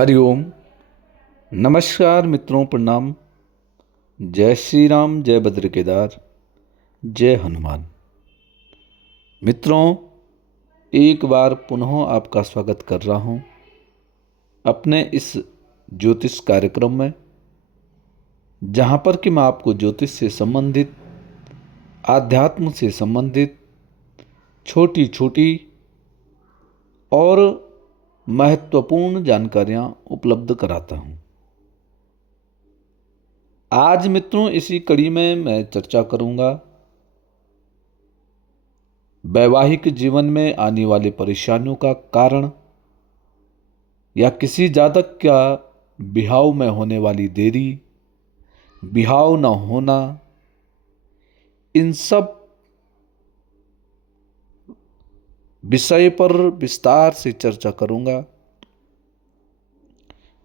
हरिओम। नमस्कार मित्रों, प्रणाम। जय श्री राम, जय बद्र केदार, जय हनुमान। मित्रों, एक बार पुनः आपका स्वागत कर रहा हूं अपने इस ज्योतिष कार्यक्रम में, जहां पर कि मैं आपको ज्योतिष से संबंधित, आध्यात्म से संबंधित छोटी छोटी और महत्वपूर्ण जानकारियां उपलब्ध कराता हूं। आज मित्रों, इसी कड़ी में मैं चर्चा करूंगा वैवाहिक जीवन में आने वाली परेशानियों का कारण या किसी जातक का बिहाव में होने वाली देरी, बिहाव न होना, इन सब विषय पर विस्तार से चर्चा करूंगा।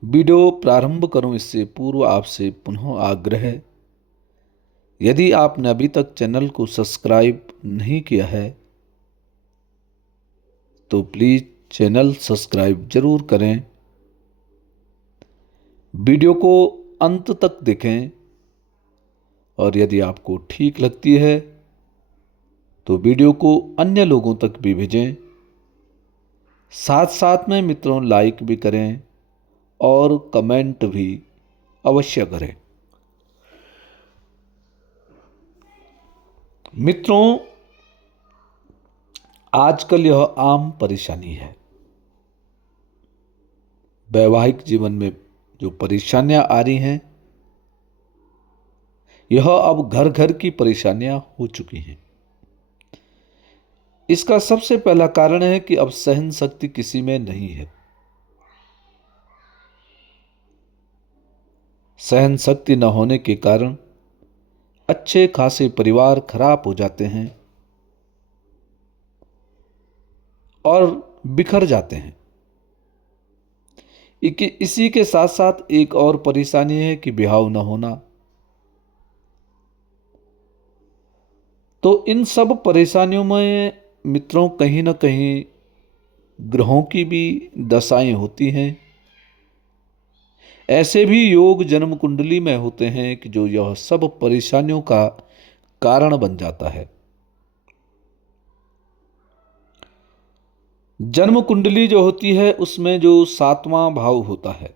वीडियो प्रारंभ करूं इससे पूर्व आपसे पुनः आग्रह है, यदि आपने अभी तक चैनल को सब्सक्राइब नहीं किया है तो प्लीज़ चैनल सब्सक्राइब जरूर करें। वीडियो को अंत तक देखें और यदि आपको ठीक लगती है तो वीडियो को अन्य लोगों तक भी भेजें। साथ साथ में मित्रों लाइक भी करें और कमेंट भी अवश्य करें। मित्रों, आजकल यह आम परेशानी है। वैवाहिक जीवन में जो परेशानियां आ रही हैं, यह अब घर घर की परेशानियां हो चुकी हैं। इसका सबसे पहला कारण है कि अब सहन शक्ति किसी में नहीं है। सहन शक्ति न होने के कारण अच्छे खासे परिवार खराब हो जाते हैं और बिखर जाते हैं। इसी के साथ साथ एक और परेशानी है कि बिहाव न होना। तो इन सब परेशानियों में मित्रों कहीं न कहीं ग्रहों की भी दशाएं होती हैं। ऐसे भी योग जन्म कुंडली में होते हैं कि जो यह सब परेशानियों का कारण बन जाता है। जन्म कुंडली जो होती है उसमें जो 7वां भाव होता है,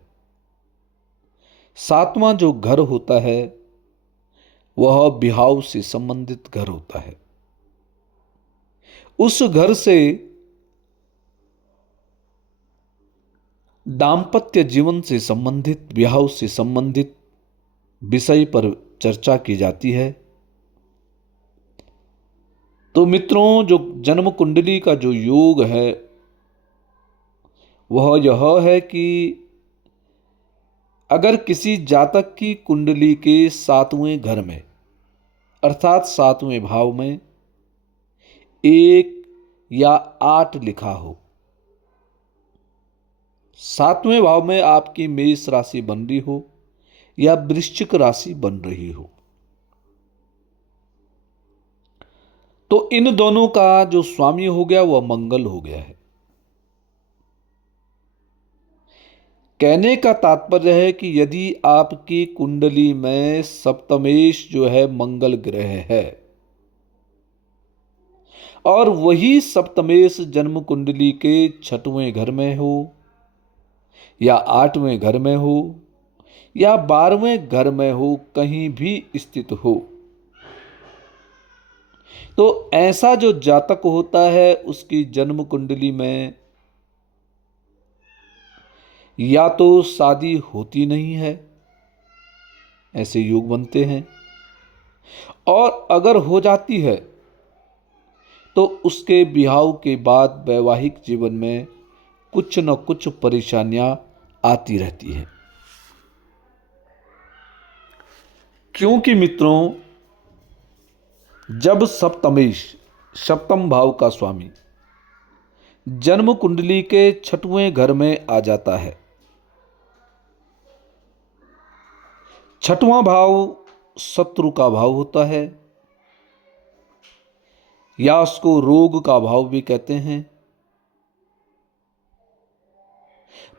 7वां जो घर होता है वह बिहाव से संबंधित घर होता है। उस घर से दाम्पत्य जीवन से संबंधित, विवाह से संबंधित विषय पर चर्चा की जाती है। तो मित्रों, जो जन्म कुंडली का जो योग है वह यह है कि अगर किसी जातक की कुंडली के 7वें घर में अर्थात 7वें भाव में 1 या 8 लिखा हो, 7वें भाव में आपकी मेष राशि बन रही हो या वृश्चिक राशि बन रही हो, तो इन दोनों का जो स्वामी हो गया वह मंगल हो गया है। कहने का तात्पर्य है कि यदि आपकी कुंडली में सप्तमेश जो है मंगल ग्रह है और वही सप्तमेश जन्म कुंडली के 6वें घर में हो या 8वें घर में हो या 12वें घर में हो, कहीं भी स्थित हो, तो ऐसा जो जातक होता है उसकी जन्म कुंडली में या तो शादी होती नहीं है, ऐसे योग बनते हैं, और अगर हो जाती है तो उसके बिहाव के बाद वैवाहिक जीवन में कुछ न कुछ परेशानियां आती रहती हैं। क्योंकि मित्रों, जब सप्तमेश, सप्तम भाव का स्वामी जन्म कुंडली के 6वें घर में आ जाता है, 6वां भाव शत्रु का भाव होता है या उसको रोग का भाव भी कहते हैं।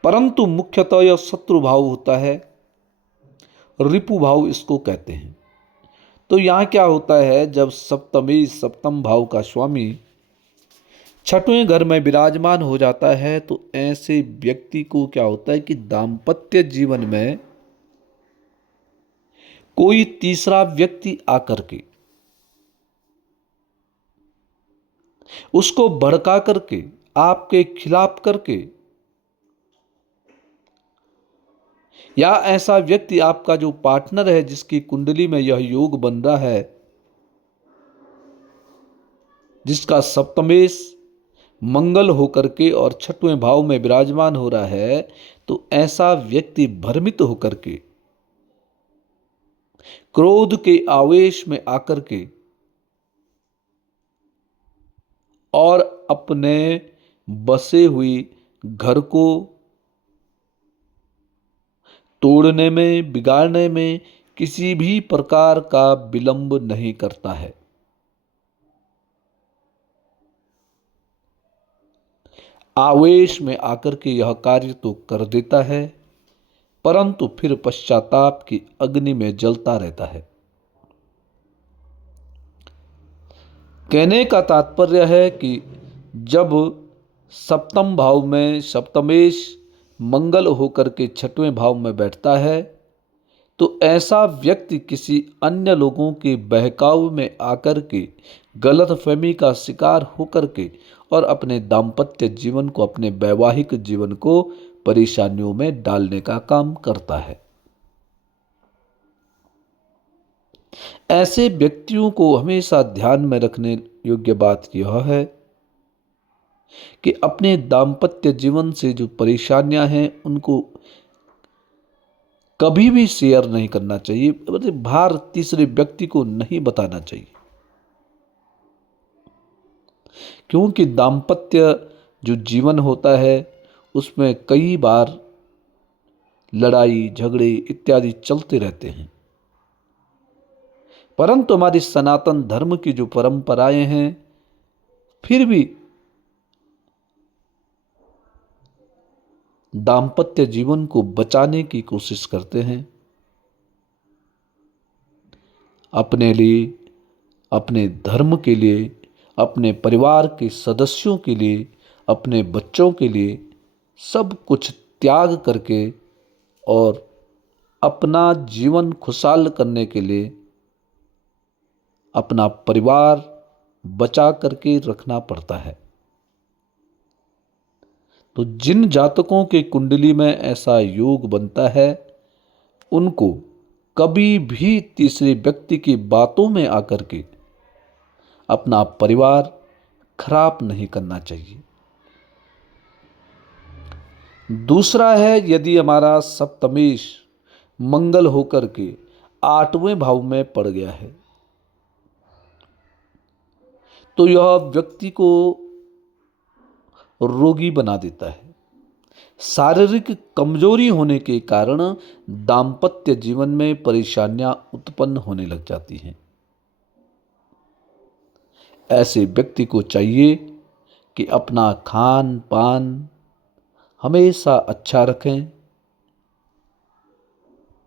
परंतु मुख्यतः यह शत्रु भाव होता है, रिपु भाव इसको कहते हैं। तो यहाँ क्या होता है, जब सप्तम भाव का स्वामी छठवें घर में विराजमान हो जाता है तो ऐसे व्यक्ति को क्या होता है कि दाम्पत्य जीवन में कोई तीसरा व्यक्ति आकर के उसको भड़का करके, आपके खिलाफ करके, या ऐसा व्यक्ति आपका जो पार्टनर है जिसकी कुंडली में यह योग बन रहा है, जिसका सप्तमेश मंगल होकर के और छठवें भाव में विराजमान हो रहा है, तो ऐसा व्यक्ति भ्रमित होकर के, क्रोध के आवेश में आकर के और अपने बसे हुई घर को तोड़ने में, बिगाड़ने में किसी भी प्रकार का विलंब नहीं करता है। आवेश में आकर के यह कार्य तो कर देता है, परंतु फिर पश्चाताप की अग्नि में जलता रहता है। कहने का तात्पर्य है कि जब सप्तम भाव में सप्तमेश मंगल होकर के छठवें भाव में बैठता है तो ऐसा व्यक्ति किसी अन्य लोगों के बहकाव में आकर के गलतफहमी का शिकार होकर के और अपने दाम्पत्य जीवन को, अपने वैवाहिक जीवन को परेशानियों में डालने का काम करता है। ऐसे व्यक्तियों को हमेशा ध्यान में रखने योग्य बात यह है कि अपने दाम्पत्य जीवन से जो परेशानियां हैं उनको कभी भी शेयर नहीं करना चाहिए, मतलब बाहर तीसरे व्यक्ति को नहीं बताना चाहिए, क्योंकि दाम्पत्य जो जीवन होता है उसमें कई बार लड़ाई झगड़े इत्यादि चलते रहते हैं। परंतु हमारी सनातन धर्म की जो परंपराएं हैं फिर भी दाम्पत्य जीवन को बचाने की कोशिश करते हैं। अपने लिए, अपने धर्म के लिए, अपने परिवार के सदस्यों के लिए, अपने बच्चों के लिए सब कुछ त्याग करके और अपना जीवन खुशहाल करने के लिए अपना परिवार बचा करके रखना पड़ता है। तो जिन जातकों के कुंडली में ऐसा योग बनता है उनको कभी भी तीसरे व्यक्ति की बातों में आकर के अपना परिवार खराब नहीं करना चाहिए। दूसरा है, यदि हमारा सप्तमेश मंगल होकर के 8वें भाव में पड़ गया है तो यह व्यक्ति को रोगी बना देता है। शारीरिक कमजोरी होने के कारण दाम्पत्य जीवन में परेशानियां उत्पन्न होने लग जाती हैं। ऐसे व्यक्ति को चाहिए कि अपना खान पान हमेशा अच्छा रखें,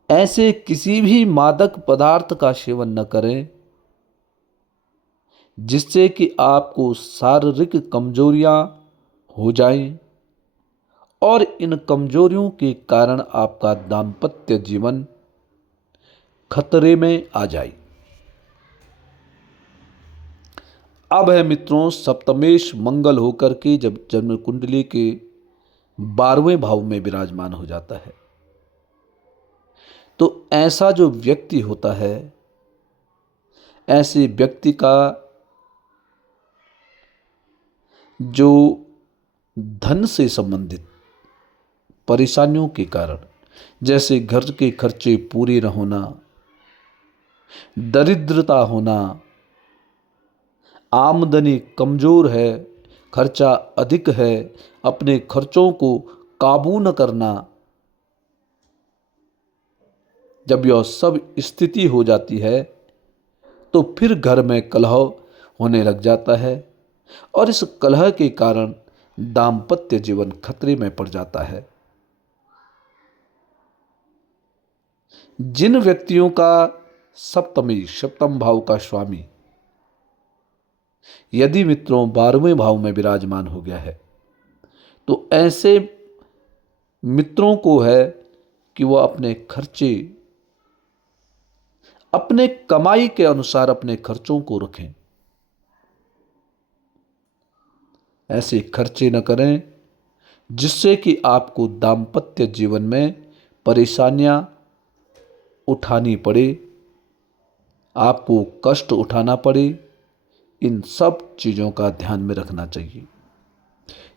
ऐसे किसी भी मादक पदार्थ का सेवन न करें जिससे कि आपको शारीरिक कमजोरियां हो जाएं और इन कमजोरियों के कारण आपका दाम्पत्य जीवन खतरे में आ जाए। अब है मित्रों, सप्तमेश मंगल होकर के जब जन्म कुंडली के 12वें भाव में विराजमान हो जाता है तो ऐसा जो व्यक्ति होता है, ऐसे व्यक्ति का जो धन से संबंधित परेशानियों के कारण, जैसे घर के खर्चे पूरे न होना, दरिद्रता होना, आमदनी कमजोर है, खर्चा अधिक है, अपने खर्चों को काबू न करना, जब यह सब स्थिति हो जाती है तो फिर घर में कलह होने लग जाता है और इस कलह के कारण दाम्पत्य जीवन खतरे में पड़ जाता है। जिन व्यक्तियों का सप्तम भाव का स्वामी यदि मित्रों 12वें भाव में विराजमान हो गया है, तो ऐसे मित्रों को है कि वह अपने खर्चे अपने कमाई के अनुसार अपने खर्चों को रखें। ऐसे खर्चे न करें जिससे कि आपको दाम्पत्य जीवन में परेशानियां उठानी पड़े, आपको कष्ट उठाना पड़े। इन सब चीज़ों का ध्यान में रखना चाहिए।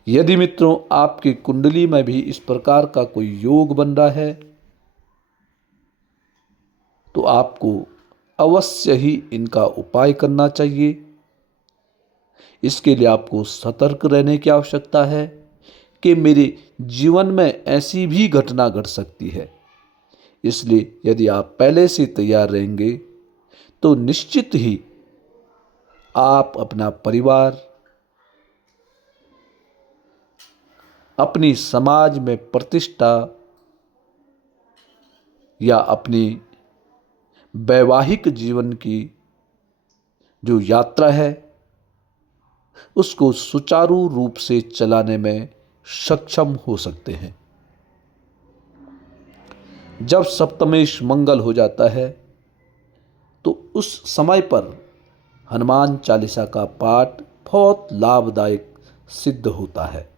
यदि मित्रों आपकी कुंडली में भी इस प्रकार का कोई योग बन रहा है, तो आपको अवश्य ही इनका उपाय करना चाहिए। इसके लिए आपको सतर्क रहने की आवश्यकता है कि मेरे जीवन में ऐसी भी घटना घट सकती है। इसलिए यदि आप पहले से तैयार रहेंगे तो निश्चित ही आप अपना परिवार, अपनी समाज में प्रतिष्ठा या अपनी वैवाहिक जीवन की जो यात्रा है उसको सुचारू रूप से चलाने में सक्षम हो सकते हैं। जब सप्तमेश मंगल हो जाता है तो उस समय पर हनुमान चालीसा का पाठ बहुत लाभदायक सिद्ध होता है।